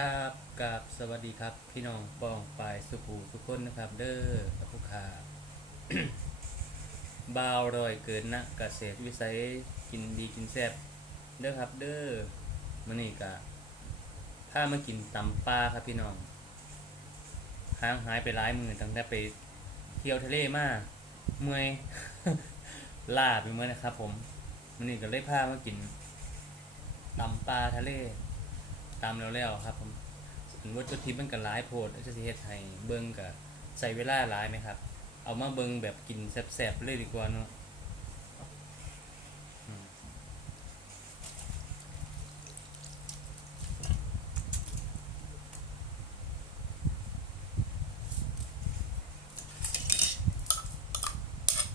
ครับกับสวัสดีครับพี่น้องปองปายสุภูทุกคนนะครับ เด้อกับผู้ค้าบาวรอยเกินนะเกษตรวิสัยกินดีกินแซ่บเด้อครับ เด้อมันนี่กะถ้ามากินตำปลาครับพี่น้องค้างหายไปหลายมือตั้งแต่ไปเที่ยวทะเลมาเมื่อยลาไปเมื่อนะครับ ผมมันนี่ก็เลยพามากินตำปลาทะเล ตามแล้วๆครับผมสมมติวัตถุดิบมันก็หลายโพดจะสิเฮ็ดให้เบิ่งก็ใส่เวลาหลายไหมครับ เอามาเบิ่งแบบกินแซ่บๆเลยดีกว่าเนาะอืม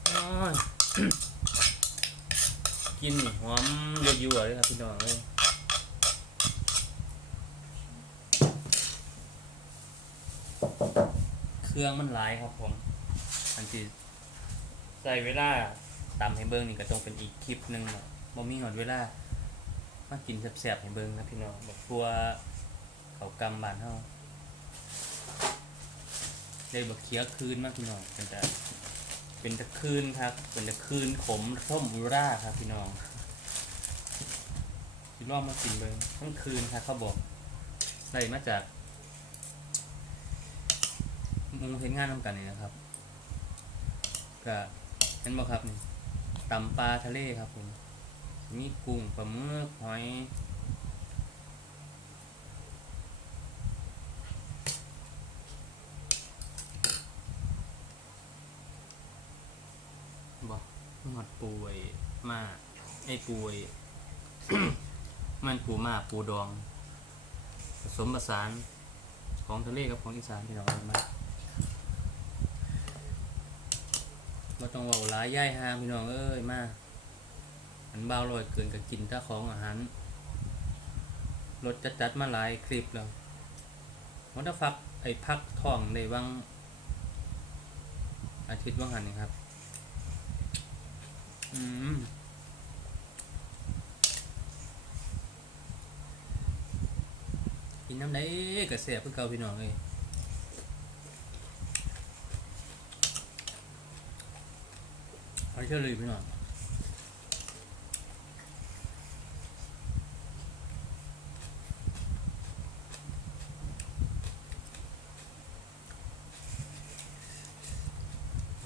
โอ้ยกินนี่หอมยั่วๆเลยครับพี่น้องเอ้ย เค รื่องมันหลายครับผมอันที่ใส่เวลาตำให้เบิ้งนี่ก็ต้องเป็นอีกคลิปหนึ่งเนาะบ่มีหอดเวลามากินแซ่บๆให้เบิ้งนะพี่น้องแบบตัวเขากำบานเฮาได้บักเคี้ยคืนมากพี่น้องเป็นแต่เป็นตะคืนครับ เป็นตะคืนขมส้มอุราครับพี่น้องพี่ลองมากินเบิ้งทั้งคืนครับเขาบอกใส่มาจาก มึงเห็นงานทำกันนี่นะครับก็เห็นบ่ครับนี่ตำปลาทะเลครับผมมีกุ้งปลาหมึกหอยบอกหอดปูไอ้มาไอ้ปูไอ้มันปูมาปูดอง ผสมผสานของทะเลกับของอีสานที่เราเอามา บ่ต้องเว่าหลายย่ายหางพี่น้องเอ้ยมาอันเบาลอยเกินกับกินถ้าของอาหารรสจัดจัดๆมาหลายคลิปแล้ววันถ้าฟักไอ้พักท้องในวังอาทิตย์ว่างหันนี่ครับ อืมกินน้ำได้กระเสียบเพื่อเกาพี่น้องเลย เอาเชื่อเลยพี่น้อง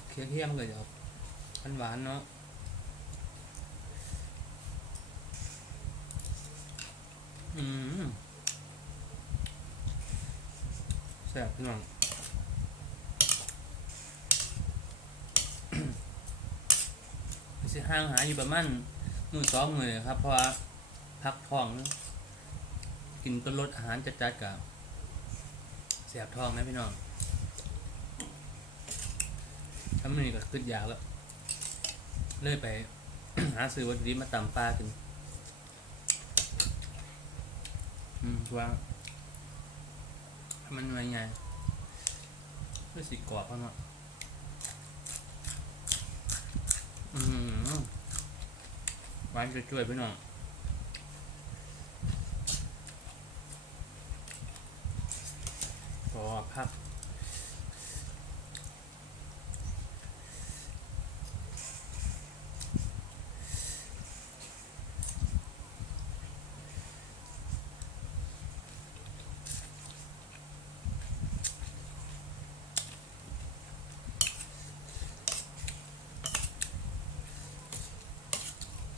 เคี้ยวเที่ยมเลยเดี๋ยวมันหวานเนาะอืมแซ่บพี่น้อง สิห้างหาอยู่ประมาณมือสองมือครับ เพราะว่าพักท้อง กินต้นรสอาหารจัดๆกับแสบท้องนะพี่น้องถ้ามันนี่ก็ขึ้นยาวแล้วเลยไป หาซื้อวัตถุดิบมาตำปลากินอืมว่ามันไว้ไงเพื่อสีกรอบเขาเนาะ อืมหวานช่วยๆพี่น้องพอพัก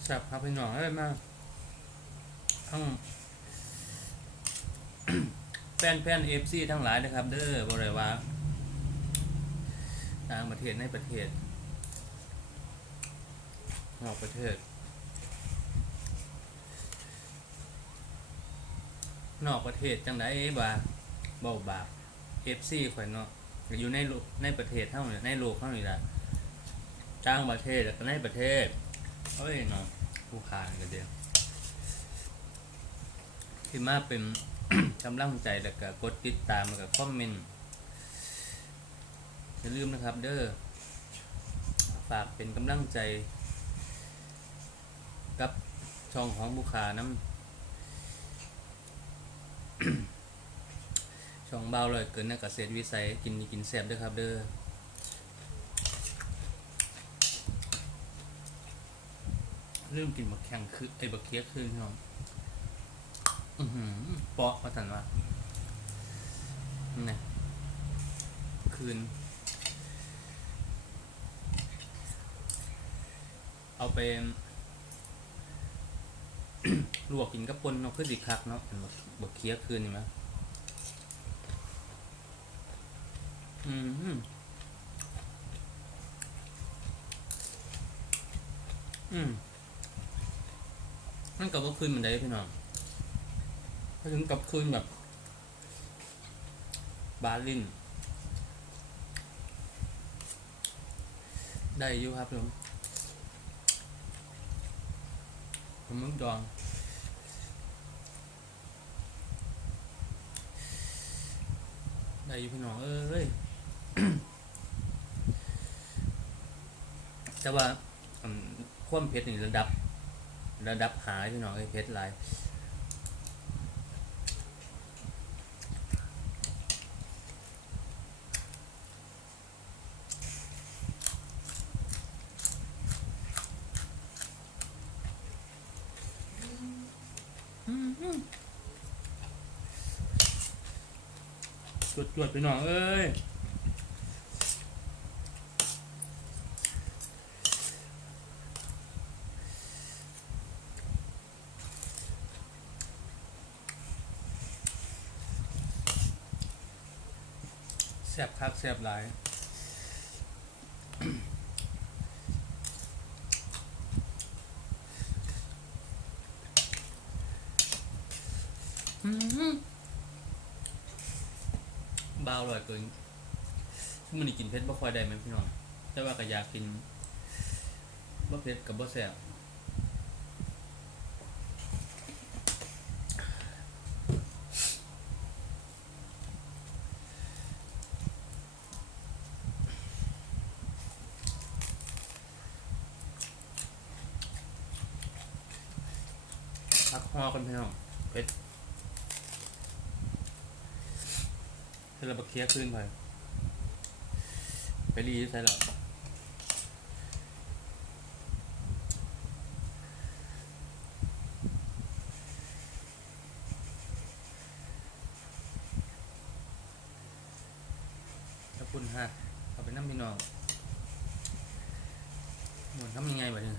แซ่บครับพี่น้องเอ้ยมากทั้งแฟนแฟนเอฟซีทั้งหลายนะครับ เด้อบริวาต่างประเทศในประเทศนอกประเทศ นอกประเทศจังไดบ่าเบาบาปเอฟซีข่อยเนาะอยู่ในในประเทศเท่านี้ในโลกเท่านี้ละจ้างประเทศแล้วก็ในประเทศ เอ้ยเนาะผู้ขานกันเดียวที่มาเป็นกำลังใจแล้วก็กดติดตามแล้วก็คอมเมนต์อย่าลืมนะครับเด้อฝากเป็นกำลังใจ กับช่องของบุคาน้ำช่องเบาเลยเกินนักเกษตรวิสัยกินกินแซ่บด้วยครับเด้อ เริ่มกินบักแข็งคือไอ้บักเคี้ยคืนพี่น้องอือหือเปาะมาสันวะนี่คืน เอาไปลวกกินกับปนเนาะคือสิคักเนาะอันบักบักเคี้ยคืนนี่มั้ยอืมอืม มันกับว่าคืนเหมือนไดพี่น้องถ้าถึงกับคืนแบบ บาลินได้อยู่ครับผมผมมึงดองได้อยู่พี่น้องเอ้ยแต่ว่าความเผ็ดนี่ระดับ ระดับหายพี่น้องเอ้ยเผ็ดหลายจวดจวดๆพี่น้องเอ้ย แซ่บคักแซ่บหลายอืมบาวอร่อยเกินมันนี่กินเผ็ดบ่ค่อยได้ไหมพี่น้องแต่ว่าก็อยากกินบ่เผ็ดกับบ่แซ่บ พอกันพี่น้องเผ็ดเธอเราบักเคียขึ้นไป ไปรีใช่หรอถ้าคุณฮะเอาไปน้ำพี่น้องหมดทำยังไงวะเนี่ย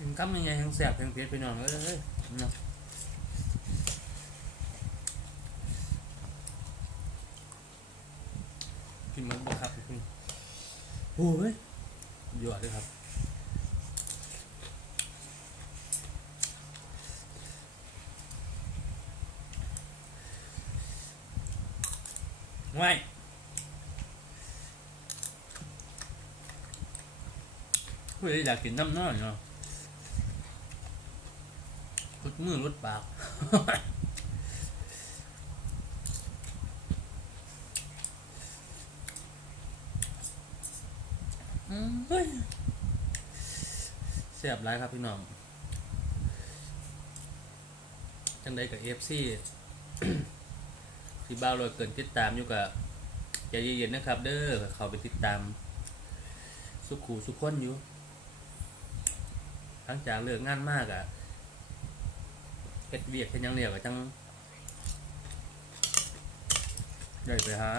อืม ถึงกำยังไงทั้งแสบทั้งเผ็ดไปนอยเอ้ยเนาะกินมันบ่ครับพี่โอ้ยยอดเลยครับไม่ผู้ใดอยากกินน้ำน้อยเนาะ มือรุดปาก เสียบไรครับพี่น้อง จังใดกับเอฟซีที่บ้าวเราเกินติดตามอยู่กับใจเย็นๆนะครับ เด้อเขาไปติดตาม สุขูสุขคนอยู่ทั้งจากเลือกงานมากอะ่ะ เฮ็ดเวียกเฮ็ดหยังเรียกก็จังได้ไปหา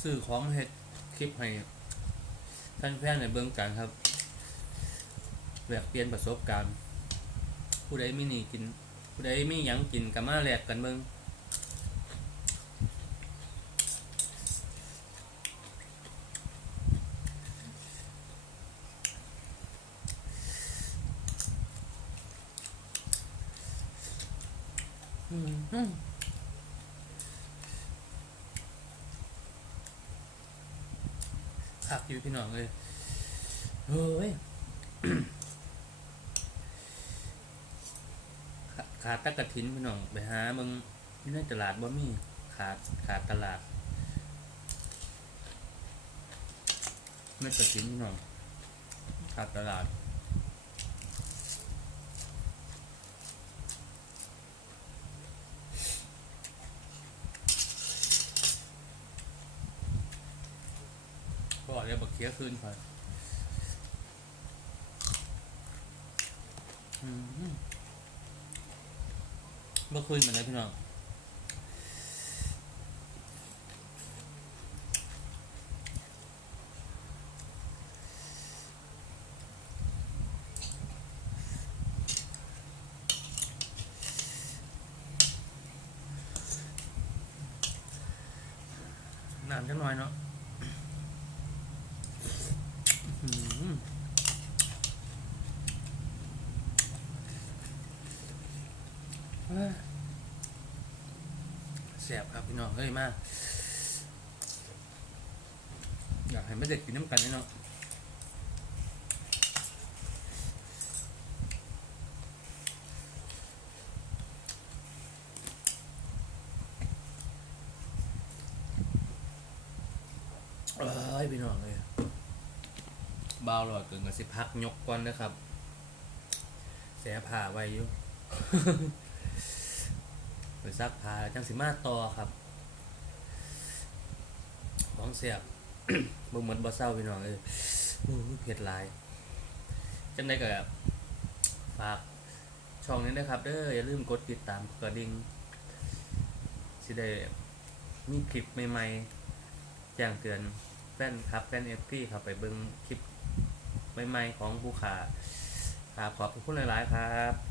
ซื้อของเฮ็ดคลิปให้ท่านแฟนในเบื้องกันครับแลกเปลี่ยนประสบการณ์ ผู้ใดมีหนี่กิน ผู้ใดมีหยังกินก็มาแลกกันเบิ่งอืม อืมคักอยู่พี่น้องเลยเฮ้ยขาดตะกะทินพี่น้องไปหามึงนี่ในตลาดบ่มีขาดขาดตลาดไม่กระทินพี่น้องขาดตลาด ก็ เดี๋ยวบักเคี้ยคืนไปอืมเมื่อคืนเหมือนไรพี่น้อง น้ำจังหน่อยเนาะ อื้อหือเอ้ยแสบครับพี่น้องเฮ้ยมากอยากให้ไม่เด็กกินน้ำกันนี่เนาะเอ้ยพี่น้องเลยเบาหลอดเกินกับสิพักยกก่อนนะครับ แสผ่าไว้อยู่ ซักผ้าจังสิมาต่อครับ ของเสียบบ่เหมือนบ่เศร้าพี่น้องเอ้ยโอ้เผ็ดหลายจังได้ก็ฝากช่องนี้นะครับเด้ออย่าลืมกดติดตามกระดิ่งสิได้มีคลิปใหม่ๆแจ้งเตือนแฟนครับแฟนเอฟพีครับไปเบิ่งคลิปใหม่ๆของผู้ขาครับขอบคุณหลายๆครับ